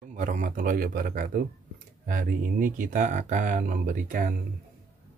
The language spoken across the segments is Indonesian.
Warahmatullahi wabarakatuh. Hari ini kita akan memberikan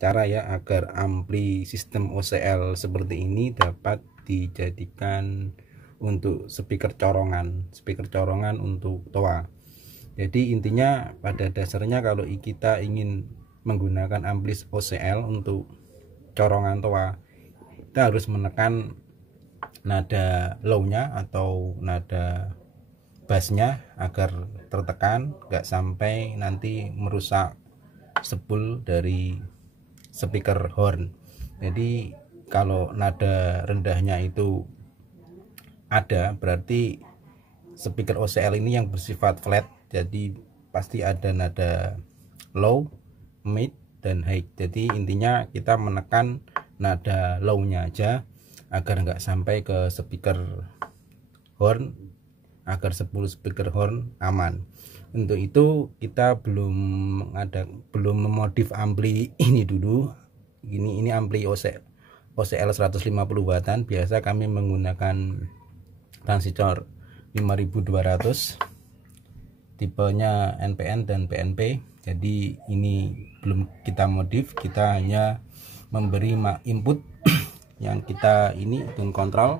cara ya agar ampli sistem OCL seperti ini dapat dijadikan untuk speaker corongan untuk toa. Jadi intinya pada dasarnya kalau kita ingin menggunakan ampli OCL untuk corongan toa, kita harus menekan nada low-nya atau nada bassnya agar tertekan, nggak sampai nanti merusak spool dari speaker horn. Jadi kalau nada rendahnya itu ada, berarti speaker OCL ini yang bersifat flat, jadi pasti ada nada low, mid, dan high. Jadi intinya kita menekan nada low-nya aja agar nggak sampai ke speaker horn, agar 10 speaker horn aman. Untuk itu kita belum memodif ampli ini dulu. Ini ampli OCL 150 wattan. Biasa kami menggunakan transistor 5200, tipenya NPN dan PNP. Jadi ini belum kita modif, kita hanya memberi input yang kita ini tune control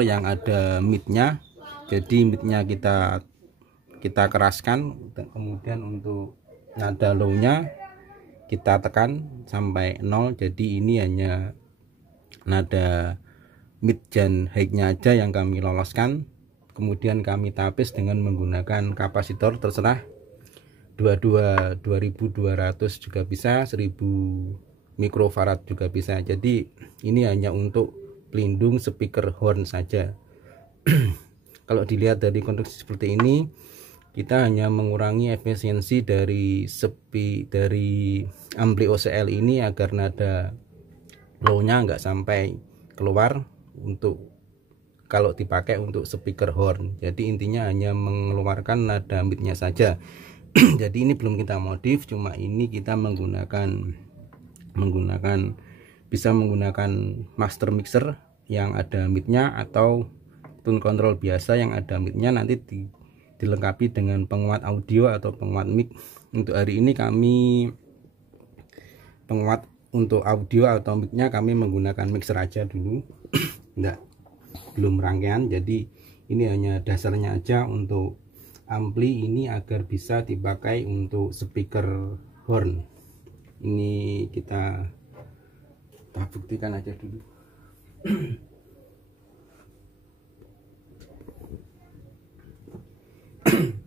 yang ada midnya. Jadi midnya kita keraskan, kemudian untuk nada low-nya kita tekan sampai 0. Jadi ini hanya nada mid dan high-nya aja yang kami loloskan. Kemudian kami tapis dengan menggunakan kapasitor, terserah 2200 juga bisa, 1000 mikrofarad juga bisa. Jadi ini hanya untuk pelindung speaker horn saja. Kalau dilihat dari konstruksi seperti ini, kita hanya mengurangi efisiensi dari ampli OCL ini agar nada low-nya nggak sampai keluar untuk kalau dipakai untuk speaker horn. Jadi intinya hanya mengeluarkan nada midnya saja. Jadi ini belum kita modif, cuma ini kita bisa menggunakan master mixer yang ada midnya atau tune control biasa yang ada midnya, nanti dilengkapi dengan penguat audio atau penguat mic. Untuk hari ini kami penguat untuk audio atau micnya kami menggunakan mixer aja dulu. Belum rangkaian, jadi ini hanya dasarnya aja untuk ampli ini agar bisa dipakai untuk speaker horn. Ini kita buktikan aja dulu.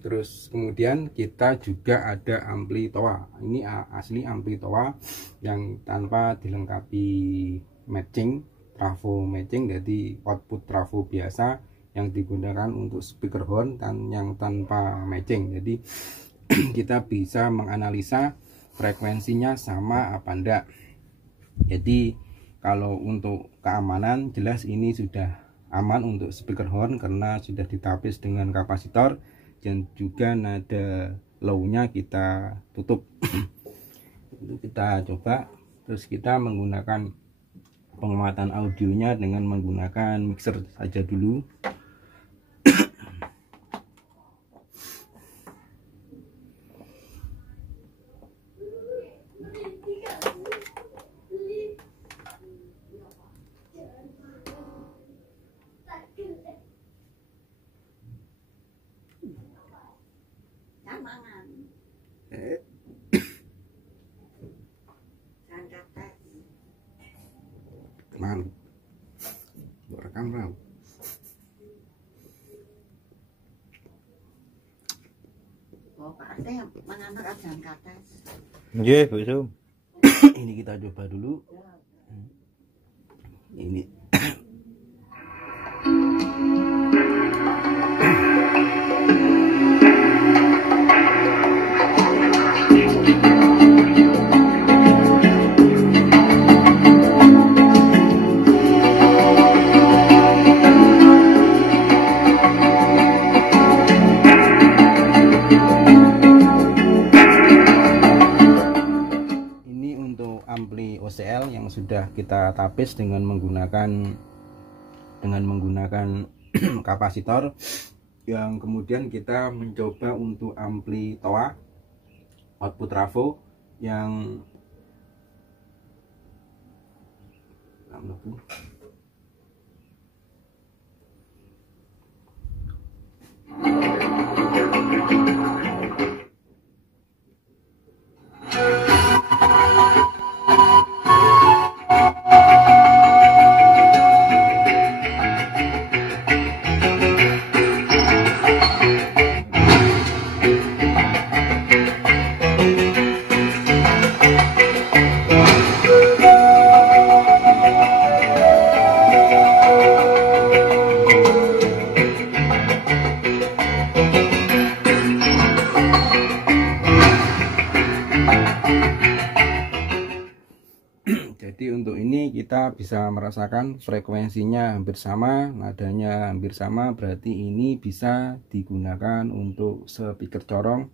Terus kemudian kita juga ada ampli toa. Ini asli ampli toa yang tanpa dilengkapi matching, trafo matching. Jadi output trafo biasa yang digunakan untuk speaker horn yang tanpa matching. Jadi kita bisa menganalisa frekuensinya sama apa enggak. Jadi kalau untuk keamanan jelas ini sudah aman untuk speaker horn karena sudah ditapis dengan kapasitor, dan juga nada low-nya kita tutup. Itu kita coba. Terus kita menggunakan penguatan audionya dengan menggunakan mixer saja dulu. Malu rekam bro. Oh, Pak mengantar ajan kates. Nggih, Bu. Ini kita coba dulu. Ini ampli OCL yang sudah kita tapis dengan menggunakan kapasitor. yang kemudian kita mencoba untuk ampli toa output trafo yang jadi untuk ini kita bisa merasakan frekuensinya hampir sama, nadanya hampir sama, berarti ini bisa digunakan untuk speaker corong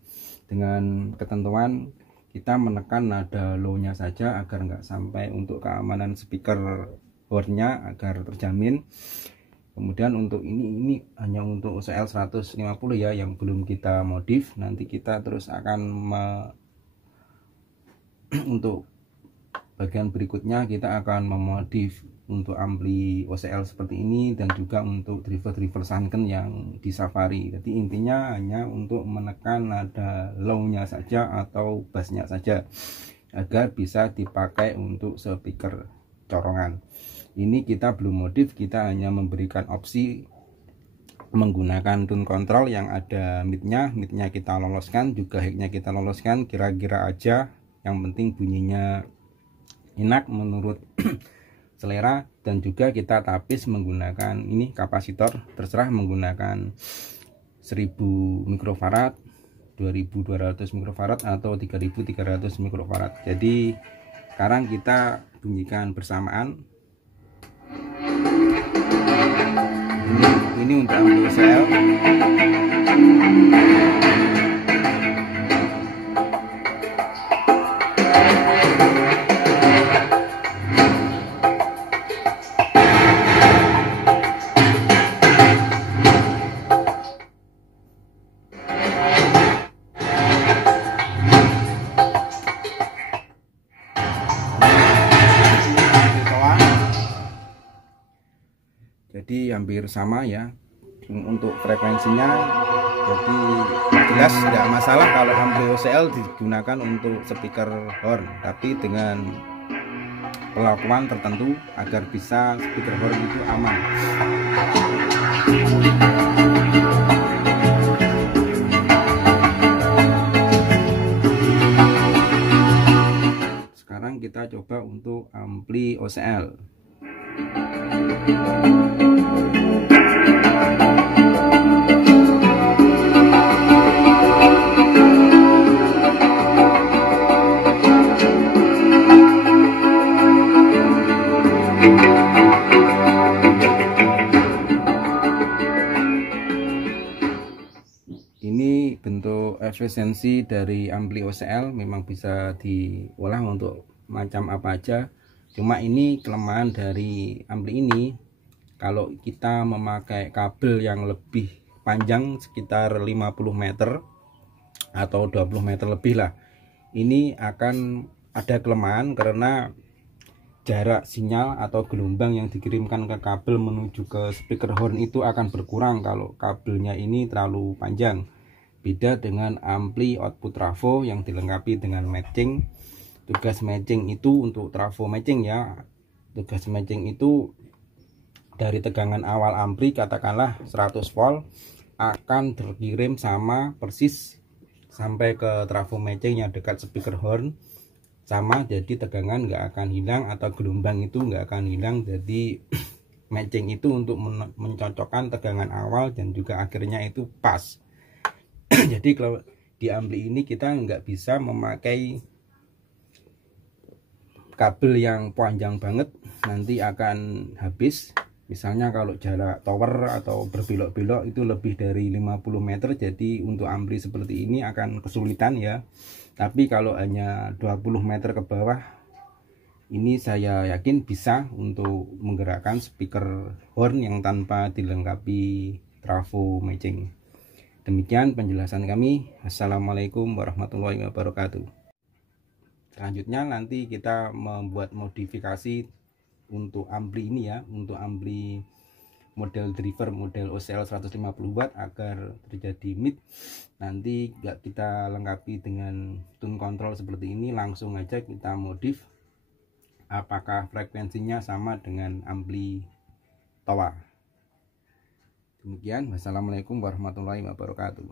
dengan ketentuan kita menekan nada low-nya saja agar nggak sampai untuk keamanan speaker horn-nya agar terjamin. Kemudian untuk ini hanya untuk OCL 150 ya, yang belum kita modif. Nanti kita terus akan untuk bagian berikutnya kita akan memodif untuk ampli OCL seperti ini dan juga untuk driver Sanken yang di Safari. Jadi intinya hanya untuk menekan nada low-nya saja atau bass-nya saja agar bisa dipakai untuk speaker corongan. Ini kita belum modif, kita hanya memberikan opsi menggunakan tune control yang ada mid-nya kita loloskan, juga high-nya kita loloskan, kira-kira aja, yang penting bunyinya enak menurut selera. Dan juga kita tapis menggunakan ini kapasitor, terserah menggunakan 1000 mikrofarad, 2200 mikrofarad atau 3300 mikrofarad. Jadi sekarang kita bunyikan bersamaan. Ini untuk ampli OCL. Jadi hampir sama ya untuk frekuensinya, jadi jelas tidak masalah kalau ampli OCL digunakan untuk speaker horn, tapi dengan perlakuan tertentu agar bisa speaker horn itu aman. Sekarang kita coba untuk ampli OCL. Ini bentuk efisiensi dari ampli OCL, memang bisa diolah untuk macam apa aja. Cuma ini kelemahan dari ampli ini, kalau kita memakai kabel yang lebih panjang sekitar 50 meter atau 20 meter lebih lah, ini akan ada kelemahan karena jarak sinyal atau gelombang yang dikirimkan ke kabel menuju ke speaker horn itu akan berkurang kalau kabelnya ini terlalu panjang. Beda dengan ampli output trafo yang dilengkapi dengan matching. Tugas matching itu untuk trafo matching ya. Tugas matching itu dari tegangan awal ampli katakanlah 100 volt akan terkirim sama persis sampai ke trafo matching yang dekat speaker horn sama, jadi tegangan nggak akan hilang atau gelombang itu nggak akan hilang. Jadi matching itu untuk mencocokkan tegangan awal dan juga akhirnya itu pas. Jadi kalau di ampli ini kita nggak bisa memakai kabel yang panjang banget, nanti akan habis. Misalnya kalau jarak tower atau berbelok-belok itu lebih dari 50 meter, jadi untuk ampli seperti ini akan kesulitan ya. Tapi kalau hanya 20 meter ke bawah, ini saya yakin bisa untuk menggerakkan speaker horn yang tanpa dilengkapi trafo matching. Demikian penjelasan kami. Assalamualaikum warahmatullahi wabarakatuh. Selanjutnya nanti kita membuat modifikasi untuk ampli ini ya, untuk ampli model driver model OCL 150 watt agar terjadi mid. Nanti kita lengkapi dengan tune control seperti ini. Langsung aja kita modif apakah frekuensinya sama dengan ampli Towa. Demikian, wassalamualaikum warahmatullahi wabarakatuh.